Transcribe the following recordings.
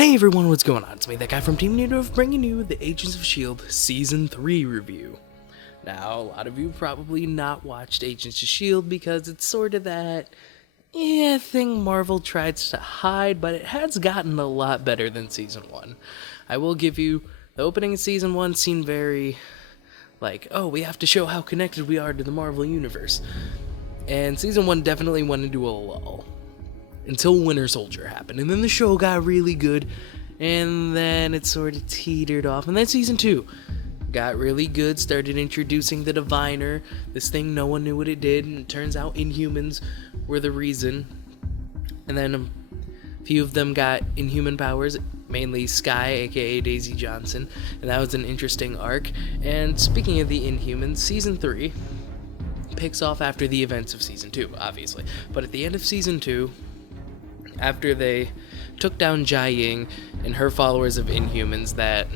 Hey everyone, what's going on? It's me, that guy from Team Niederdorf, bringing you the Agents of S.H.I.E.L.D. Season 3 review. Now, a lot of you probably not watched Agents of S.H.I.E.L.D. because it's sort of that, thing Marvel tries to hide, but it has gotten a lot better than Season 1. I will give you, the opening of Season 1 seemed very, oh, we have to show how connected we are to the Marvel Universe. And Season 1 definitely went into a lull. Until Winter Soldier happened, and then the show got really good, and then it sort of teetered off, and then Season 2 got really good, started introducing the Diviner, this thing no one knew what it did, and it turns out Inhumans were the reason, and then a few of them got Inhuman powers, mainly Skye, aka Daisy Johnson, and that was an interesting arc. And speaking of the Inhumans, Season 3 picks off after the events of Season 2, obviously, but at the end of Season 2, after they took down Jai Ying and her followers of Inhumans that,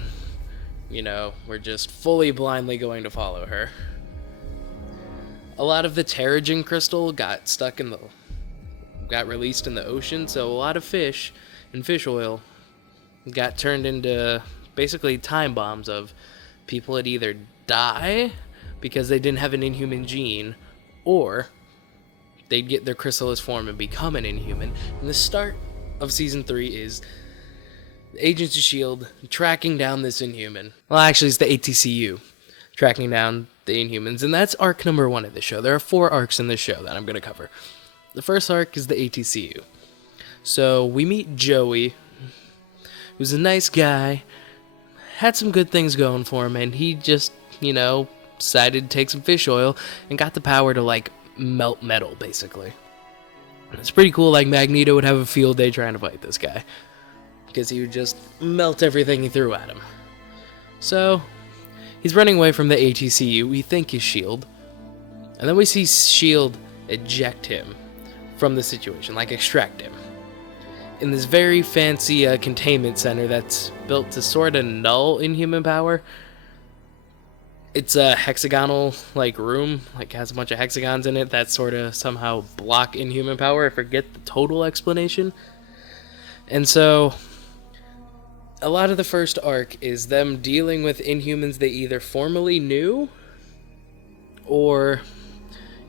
were just fully blindly going to follow her, a lot of the Terrigen crystal got released in the ocean, so a lot of fish and fish oil got turned into basically time bombs of people that either die because they didn't have an Inhuman gene, or they'd get their chrysalis form and become an Inhuman. And the start of Season 3 is the Agents of S.H.I.E.L.D. tracking down this Inhuman. Well, actually, it's the ATCU tracking down the Inhumans, and that's arc number 1 of the show. There are 4 arcs in this show that I'm going to cover. The first arc is the ATCU. So we meet Joey, who's a nice guy, had some good things going for him, and he just, decided to take some fish oil and got the power to, melt metal, basically. It's pretty cool. Magneto would have a field day trying to fight this guy, because he would just melt everything he threw at him. So he's running away from the ATCU, we think is S.H.I.E.L.D., and then we see S.H.I.E.L.D. eject him from the situation, extract him, in this very fancy containment center that's built to sort of null Inhuman power. It's a hexagonal, room, has a bunch of hexagons in it that sort of somehow block Inhuman power. I forget the total explanation. And so, a lot of the first arc is them dealing with Inhumans they either formerly knew, or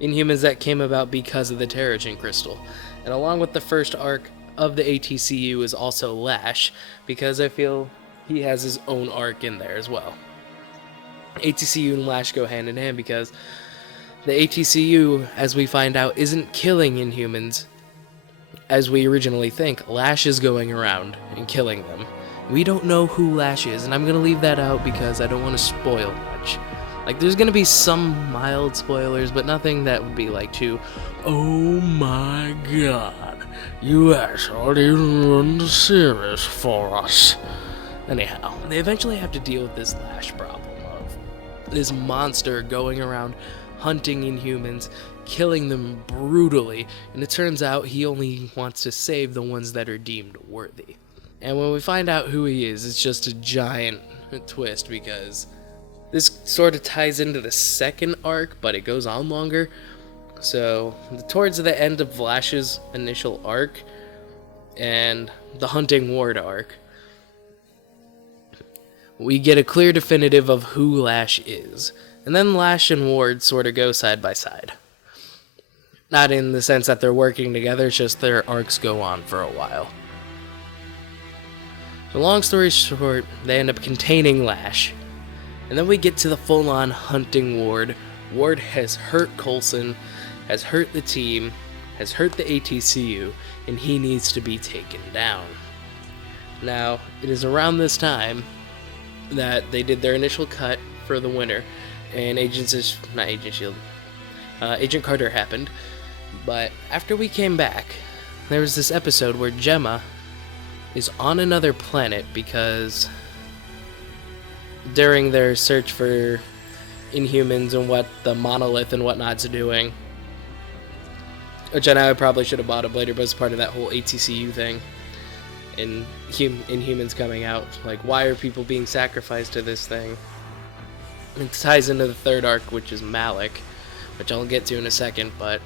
Inhumans that came about because of the Terrigen crystal. And along with the first arc of the ATCU is also Lash, because I feel he has his own arc in there as well. ATCU and Lash go hand in hand because the ATCU, as we find out, isn't killing Inhumans as we originally think. Lash is going around and killing them. We don't know who Lash is, and I'm going to leave that out because I don't want to spoil much. There's going to be some mild spoilers, but nothing that would be too, oh my god, you asshole didn't ruin the series for us. Anyhow, they eventually have to deal with this Lash problem. This monster going around hunting Inhumans, killing them brutally, and it turns out he only wants to save the ones that are deemed worthy. And when we find out who he is, it's just a giant twist, because this sort of ties into the second arc, but it goes on longer. So, towards the end of Lash's initial arc, and the Hunting Ward arc, we get a clear definitive of who Lash is. And then Lash and Ward sort of go side by side. Not in the sense that they're working together, it's just their arcs go on for a while. So long story short, they end up containing Lash. And then we get to the full-on hunting Ward. Ward has hurt Coulson, has hurt the team, has hurt the ATCU, and he needs to be taken down. Now, it is around this time that they did their initial cut for the winter, and Agent Carter happened. But after we came back, there was this episode where Gemma is on another planet because during their search for Inhumans and what the Monolith and whatnot's doing, which I know I probably should have bought up later, but it's part of that whole ATCU thing, and Inhumans coming out, why are people being sacrificed to this thing? It ties into the third arc, which is Malik, which I'll get to in a second, but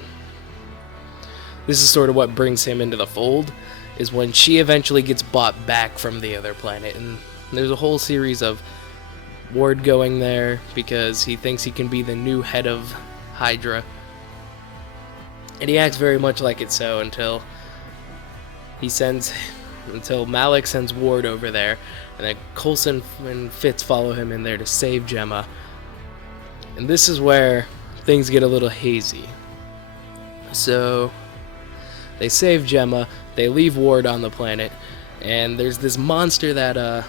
this is sort of what brings him into the fold, is when she eventually gets bought back from the other planet. And there's a whole series of Ward going there because he thinks he can be the new head of Hydra. And he acts very much like it so until Malik sends Ward over there, and then Coulson and Fitz follow him in there to save Gemma. And this is where things get a little hazy. So they save Gemma, they leave Ward on the planet, and there's this monster that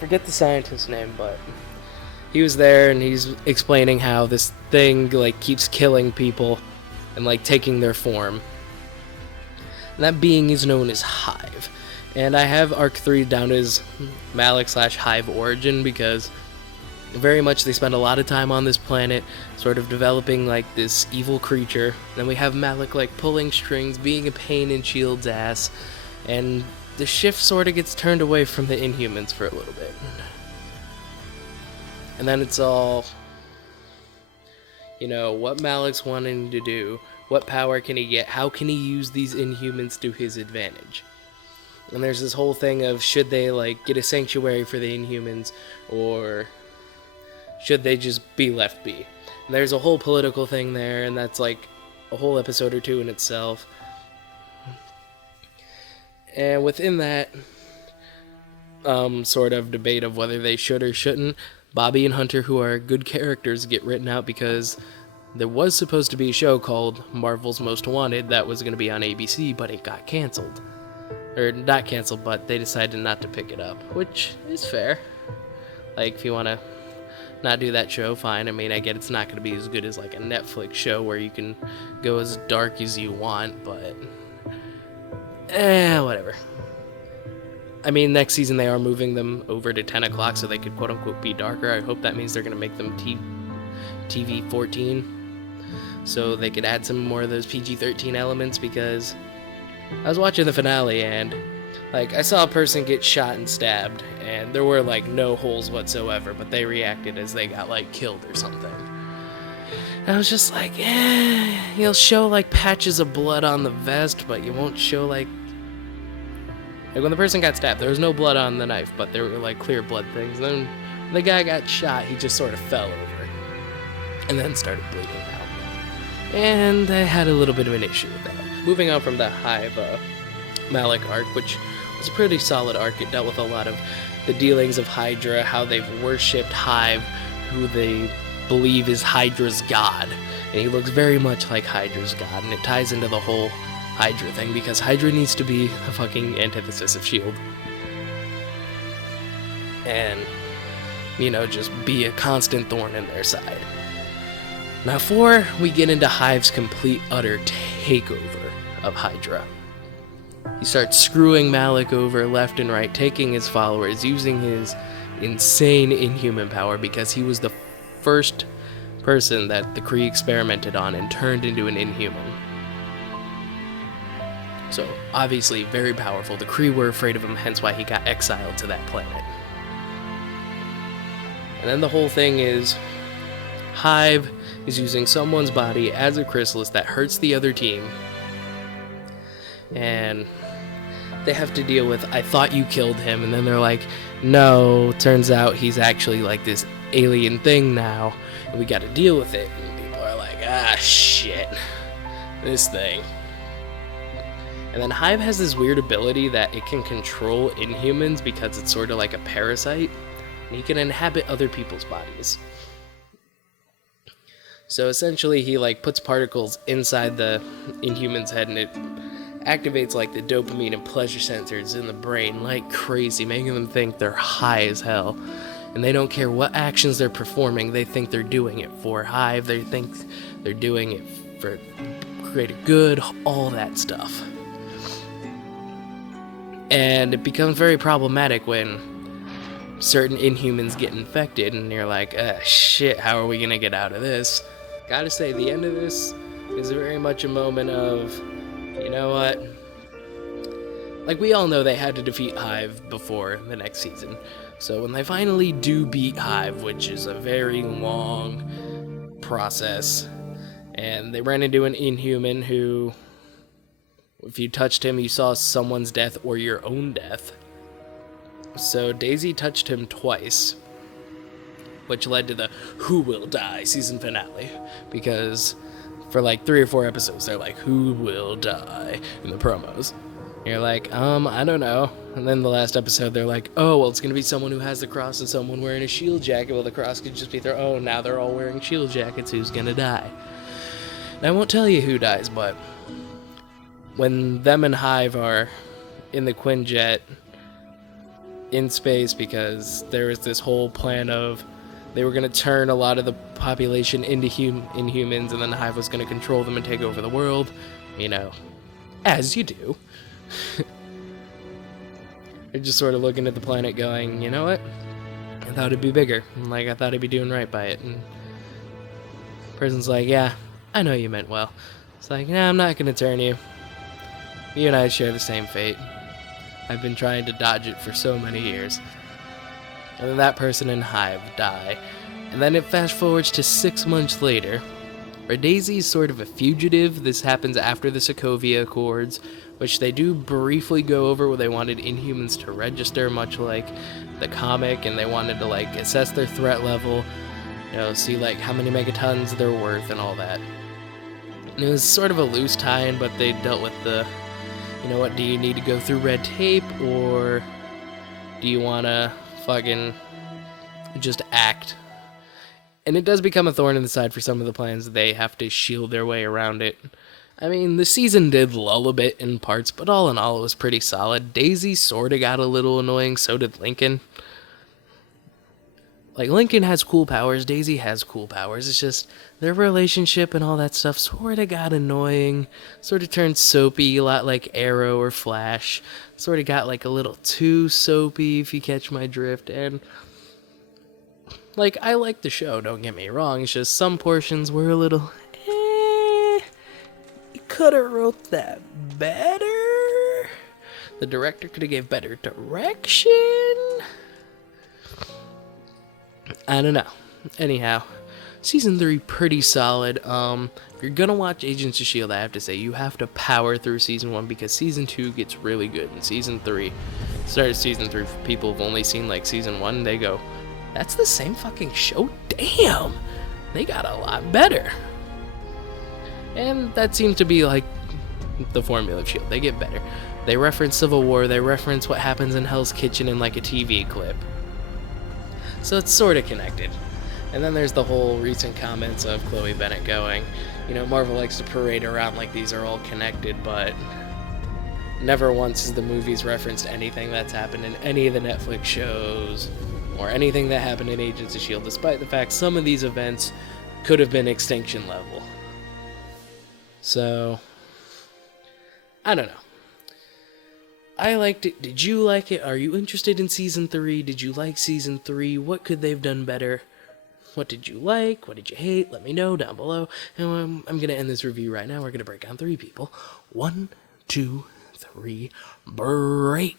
forget the scientist's name, but he was there and he's explaining how this thing like keeps killing people and like taking their form. And that being is known as Hive. And I have Arc 3 down as Malik/Hive origin because very much they spend a lot of time on this planet sort of developing like this evil creature. Then we have Malik like pulling strings, being a pain in S.H.I.E.L.D's ass, and the shift sort of gets turned away from the Inhumans for a little bit. And then it's all, what Malik's wanting to do, what power can he get, how can he use these Inhumans to his advantage. And there's this whole thing of should they like get a sanctuary for the Inhumans, or should they just be left be? And there's a whole political thing there, and that's like a whole episode or two in itself. And within that sort of debate of whether they should or shouldn't, Bobby and Hunter, who are good characters, get written out because there was supposed to be a show called Marvel's Most Wanted that was going to be on ABC, but it got canceled. Or not canceled, but they decided not to pick it up, which is fair. Like, if you want to not do that show, fine. I mean, I get it's not going to be as good as like a Netflix show where you can go as dark as you want, but whatever. I mean, next season they are moving them over to 10 o'clock so they could quote-unquote be darker. I hope that means they're going to make them TV 14 so they could add some more of those PG-13 elements, because I was watching the finale and like I saw a person get shot and stabbed and there were like no holes whatsoever, but they reacted as they got like killed or something. And I was just like, you'll show like patches of blood on the vest, but you won't show like when the person got stabbed, there was no blood on the knife, but there were like clear blood things. Then when the guy got shot, he just sort of fell over and then started bleeding out. And I had a little bit of an issue with that. Moving on from the Hive Malik arc, which was a pretty solid arc. It dealt with a lot of the dealings of Hydra, how they've worshipped Hive, who they believe is Hydra's god. And he looks very much like Hydra's god, and it ties into the whole Hydra thing, because Hydra needs to be a fucking antithesis of S.H.I.E.L.D. And, just be a constant thorn in their side. Now, before we get into Hive's complete, utter takeover of Hydra, he starts screwing Malik over left and right, taking his followers, using his insane inhuman power, because he was the first person that the Kree experimented on and turned into an Inhuman. So, obviously, very powerful. The Kree were afraid of him, hence why he got exiled to that planet. And then the whole thing is, Hive is using someone's body as a chrysalis that hurts the other team. And they have to deal with, I thought you killed him, and then they're like, no, turns out he's actually like this alien thing now, and we gotta deal with it. And people are like, shit, this thing. And then Hive has this weird ability that it can control Inhumans because it's sort of like a parasite, and he can inhabit other people's bodies. So essentially he like puts particles inside the Inhuman's head, and it activates like the dopamine and pleasure sensors in the brain like crazy, making them think they're high as hell. And they don't care what actions they're performing, they think they're doing it for Hive, they think they're doing it for greater good, all that stuff. And it becomes very problematic when certain Inhumans get infected, and you're like, shit, how are we gonna get out of this? Gotta say, the end of this is very much a moment of, you know what? Like, we all know they had to defeat Hive before the next season. So when they finally do beat Hive, which is a very long process, and they ran into an Inhuman who If you touched him, you saw someone's death or your own death. So Daisy touched him twice, which led to the Who Will Die season finale. Because for like 3 or 4 episodes, they're like, who will die in the promos. And you're like, I don't know. And then the last episode, they're like, oh, well, it's going to be someone who has the cross and someone wearing a shield jacket. Well, the cross could just be their own. Now they're all wearing shield jackets. Who's going to die? And I won't tell you who dies, but when them and Hive are in the Quinjet in space, because there was this whole plan of they were going to turn a lot of the population into Inhumans, and then Hive was going to control them and take over the world, you know, as you do. They're just sort of looking at the planet going, you know what, I thought it'd be bigger, like I thought I'd be doing right by it, and the person's like, yeah, I know you meant well. It's like, nah, I'm not going to turn you. You and I share the same fate. I've been trying to dodge it for so many years. And then that person and Hive die. And then it fast forwards to 6 months later, where Daisy's sort of a fugitive. This happens after the Sokovia Accords, which they do briefly go over, where they wanted Inhumans to register, much like the comic, and they wanted to like assess their threat level, you know, see like how many megatons they're worth and all that. And it was sort of a loose tie-in, but they dealt with the, you know what, do you need to go through red tape, or do you want to fucking just act? And it does become a thorn in the side for some of the plans. They have to shield their way around it. I mean, the season did lull a bit in parts, but all in all, it was pretty solid. Daisy sort of got a little annoying, so did Lincoln. Like, Lincoln has cool powers, Daisy has cool powers. It's just their relationship and all that stuff sort of got annoying, sort of turned soapy, a lot like Arrow or Flash. Sort of got like a little too soapy, if you catch my drift. And like, I like the show, don't get me wrong. It's just some portions were a little, you could have wrote that better. The director could have gave better direction. I don't know. Anyhow, season 3 pretty solid. If you're gonna watch Agents of S.H.I.E.L.D, I have to say you have to power through season 1, because season 2 gets really good. And season 3, started season 3 for people who've only seen like season 1, they go, that's the same fucking show? Damn! They got a lot better. And that seems to be like the formula of S.H.I.E.L.D. They get better. They reference Civil War, they reference what happens in Hell's Kitchen in like a TV clip. So it's sort of connected. And then there's the whole recent comments of Chloe Bennett going, you know, Marvel likes to parade around like these are all connected, but never once has the movies referenced anything that's happened in any of the Netflix shows or anything that happened in Agents of S.H.I.E.L.D., despite the fact some of these events could have been Extinction level. So, I don't know. I liked it. Did you like it? Are you interested in season 3? Did you like season 3? What could they have done better? What did you like? What did you hate? Let me know down below. And I'm going to end this review right now. We're going to break down 3 people. 1, 2, 3, break.